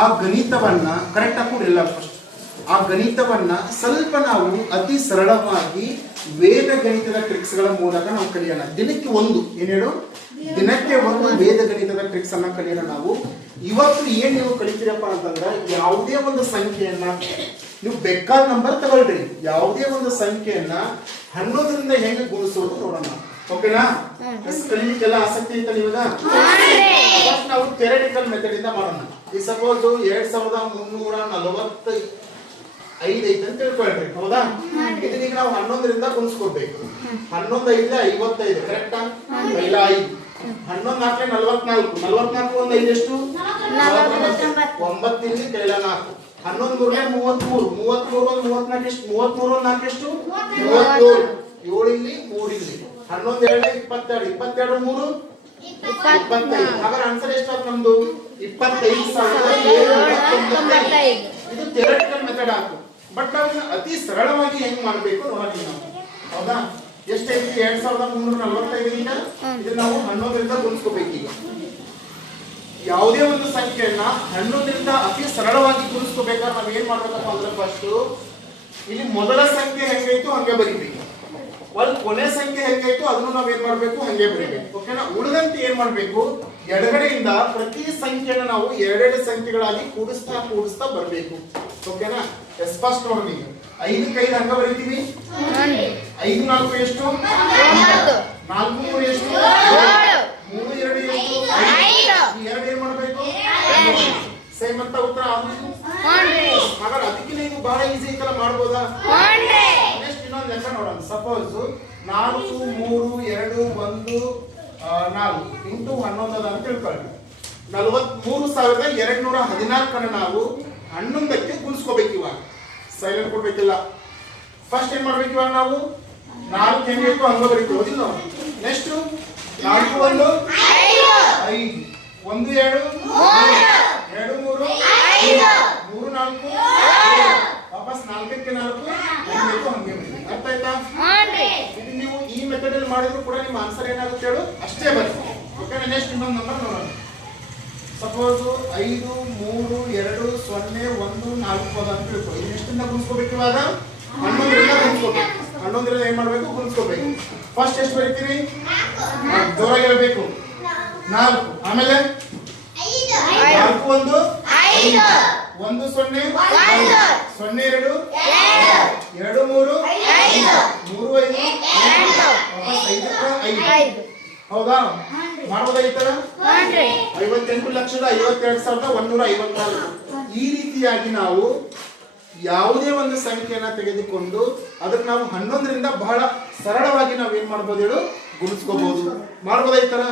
ಆ ಗಣಿತವನ್ನ ಕರೆಕ್ಟ್ ಆಗಿ ಕೊಡಿಲ್ಲ ಫಸ್ಟ್. ಆ ಗಣಿತವನ್ನ ಸ್ವಲ್ಪ ನಾವು ಅತಿ ಸರಳವಾಗಿ ವೇದ ಗಣಿತದ ಟ್ರಿಕ್ಸ್ಗಳ ಮೂಲಕ ನಾವು ಕಲಿಯೋಣ. ದಿನಕ್ಕೆ ಒಂದು ಏನ್ ಹೇಳು, ದಿನಕ್ಕೆ ಒಂದು ವೇದ ಗಣಿತದ ಟ್ರಿಕ್ಸ್ ಅನ್ನ ಕಲಿಯೋಣ ನಾವು. ಇವತ್ತು ಏನ್ ನೀವು ಕಲಿತೀರಪ್ಪ ಅಂತಂದ್ರೆ, ಯಾವುದೇ ಒಂದು ಸಂಖ್ಯೆಯನ್ನ ನೀವು ಬೇಕಾದ ನಂಬರ್ ತಗೊಳ್ರಿ, ಯಾವುದೇ ಒಂದು ಸಂಖ್ಯೆಯನ್ನ 11ರಿಂದ ಹೆಂಗೆ ಗುಣಿಸೋದು ನೋಡೋಣ. ಓಕೆನಾ? ಕಲಿಲಿಕ್ಕೆಲ್ಲ ಆಸಕ್ತಿ ಐತ ನಿಮಗ? ನಾವು ಥಿಯರಿಟಿಕಲ್ ಮೆಥಡ್ ಇಂದ ಮಾಡೋಣ. ಈ ಸಪೋಸ್ 2345 ಐತೆ ಅಂತ ತಿಳ್ಕೊಳ್ರಿ, ಹೌದಾ? ಇದನ್ನ ನಾವು 11ರಿಂದ ಗುಣಿಸ್ಕೊಡ್ಬೇಕು. 11 5 55, ಕರೆಕ್ಟಾ? ಇಲ್ಲ 5 11 4 44, 44 1 5 ಎಷ್ಟು? 9 ಇಲ್ಲಿ ಕೈಲ 4, 11 3 33, 33 1 34 ಎಷ್ಟು? 33 1 4 ಎಷ್ಟು? 37, 7 ಇಲ್ಲಿ 3 ಇಲ್ಲಿ 11 2 22, 22 3 25. ಹಾಗಾದ್ರೆ ಆನ್ಸರ್ ಎಷ್ಟು ನಮ್ದು? 25,795. ಇದು ಥಿಯರಿಟಿಕಲ್ ಮೆಥಡ್ ಆಯ್ತು. ಬಟ್ ನಾವು ಅತಿ ಸರಳವಾಗಿ ಹೆಂಗ್ ಮಾಡ್ಬೇಕು ನೋಡೋಣ ನಾವು, ಹೌದಾ? ಎಷ್ಟೈತಿ? 2345 ಇಂದ ಇದನ್ನ ನಾವು 11ರಿಂದ ಗುಣಿಸ್ಕೋಬೇಕು. ಈಗ ಯಾವುದೇ ಒಂದು ಸಂಖ್ಯೆಯನ್ನ 11ರಿಂದ ಅತಿ ಸರಳವಾಗಿ ಗುಣಿಸ್ಕೋಬೇಕಾದ್ರೆ ನಾವ್ ಏನ್ ಮಾಡ್ಬೇಕಪ್ಪ ಅಂದ್ರೆ, ಫಸ್ಟ್ ಇಲ್ಲಿ ಮೊದಲ ಸಂಖ್ಯೆ ಹೆಂಗೈತು ಹಂಗೆ ಬರೀಬೇಕು, ಒಂದು ಕೊನೆ ಸಂಖ್ಯೆ ಹೆಂಗೈತು ಅದನ್ನು ನಾವ್ ಏನ್ ಮಾಡ್ಬೇಕು, ಹಂಗೆ ಬರೀಬೇಕು. ಓಕೆನಾ? ಉಳಿದಂತೆ ಏನ್ ಮಾಡ್ಬೇಕು, ಎಡಗಡೆಯಿಂದ ಪ್ರತಿ ಸಂಖ್ಯೆನ ನಾವು ಎರಡೆರಡು ಸಂಖ್ಯೆಗಳಾಗಿ ಕೂಡಿಸ್ತಾ ಬರ್ಬೇಕು. ಓಕೆನಾ? ಫಸ್ಟ್ ನೋಡ್ರಿ, 5 ಕ್ಕೆ 5 ಹಂಗ ಬರೀತೀವಿ. 5 4 ಎಷ್ಟು? 4 3 ಎಷ್ಟು? 3 2 ಎಷ್ಟು? 5. ಈ ಎರಡು ಏನ್ ಮಾಡ್ಬೇಕು? ಸೇಮ್ ಅಂತ ಉತ್ತರ ಆಗುತ್ತೆ. ಹಾಗಾದ್ರೆ ಅದಕ್ಕೆ ನೀವು ಬಹಳ ಈಸಿ ಐತಲ್ಲ, ಮಾಡ್ಬೋದಾ? ನೆಕ್ಸ್ಟ್ ಇನ್ನೊಂದು ಲೆಕ್ಕ ನೋಡೋಣ. ಸಪೋಸ್ 4 3 2 1 4 ಇಂಟು 11 ಅದ ಅಂತ ತಿಳ್ಕೊಳ್ಳಿ. 43,214 ನಾವು 11ಕ್ಕೆ ಗುಣಿಸ್ಕೋಬೇಕು. ಇವಾಗ ಸೈಲೆಂಟ್ ಕೊಡ್ಬೇಕಿಲ್ಲ. ಫಸ್ಟ್ ಏನ್ ಮಾಡ್ಬೇಕು, ಇವಾಗ ನಾವು 4 ಹೆಂಗಿತ್ತು ಹಂಗ ಬರೀತೀವಿ, ಹೌದಿಲ್ಲ? ನೆಕ್ಸ್ಟ್ 4 1 5 1 2 2 3 3 4 ವಾಪಸ್ 4ಕ್ಕೆ 4 ಹೆಂಗಿತ್ತು ಹಂಗೆ ಬರೀತೀವಿ. ಅರ್ಥ ಆಯ್ತಾ? ಇದು ನೀವು ಈ ಮೆಥಡ್ ಅಲ್ಲಿ ಮಾಡಿದ್ರು ಕೂಡ ನಿಮ್ಮ ಆನ್ಸರ್ ಏನಾಗುತ್ತೆ ಹೇಳು, ಅಷ್ಟೇ ಬರುತ್ತೆ. ಓಕೆ? ನೆಕ್ಸ್ಟ್ ಇನ್ನೊಂದು ನಂಬರ್ ನೋಡೋಣ. ಸಪೋಸ್ 5 3 2 0 1 4 ಅದ ಅಂತ ತಿಳ್ಕೊಳ್ಳಿ. ಎಷ್ಟಿಂದ ಗುಣಿಸ್ಕೋಬೇಕು? ಇವಾಗ 11ರಿಂದ ಗುಣಿಸ್ಕೋಬೇಕು. 11ರಿಂದ ಏನ್ ಮಾಡ್ಬೇಕು, ಗುಣಿಸ್ಕೋಬೇಕು. ಫಸ್ಟ್ ಎಷ್ಟು ಬರೀತೀರಿ? ಜೋರಾಗಿ ಹೇಳ್ಬೇಕು. 4, ಆಮೇಲೆ 4 1 5 1 0 0 2 2 3 3 5 5. ಹೌದಾ? ಮಾಡ್ಬೋದಾ ಈ ತರ? 58,52,154. ಈ ರೀತಿಯಾಗಿ ನಾವು ಯಾವುದೇ ಒಂದು ಸಂಖ್ಯೆಯನ್ನ ತೆಗೆದುಕೊಂಡು ಅದಕ್ಕೆ ನಾವು 11ರಿಂದ ಬಹಳ ಸರಳವಾಗಿ ನಾವು ಏನ್ ಮಾಡ್ಬೋದು ಹೇಳು, ಗುಣಿಸ್ಕೋಬಹುದು. ಮಾಡ್ಬೋದಾ ಈ ತರ?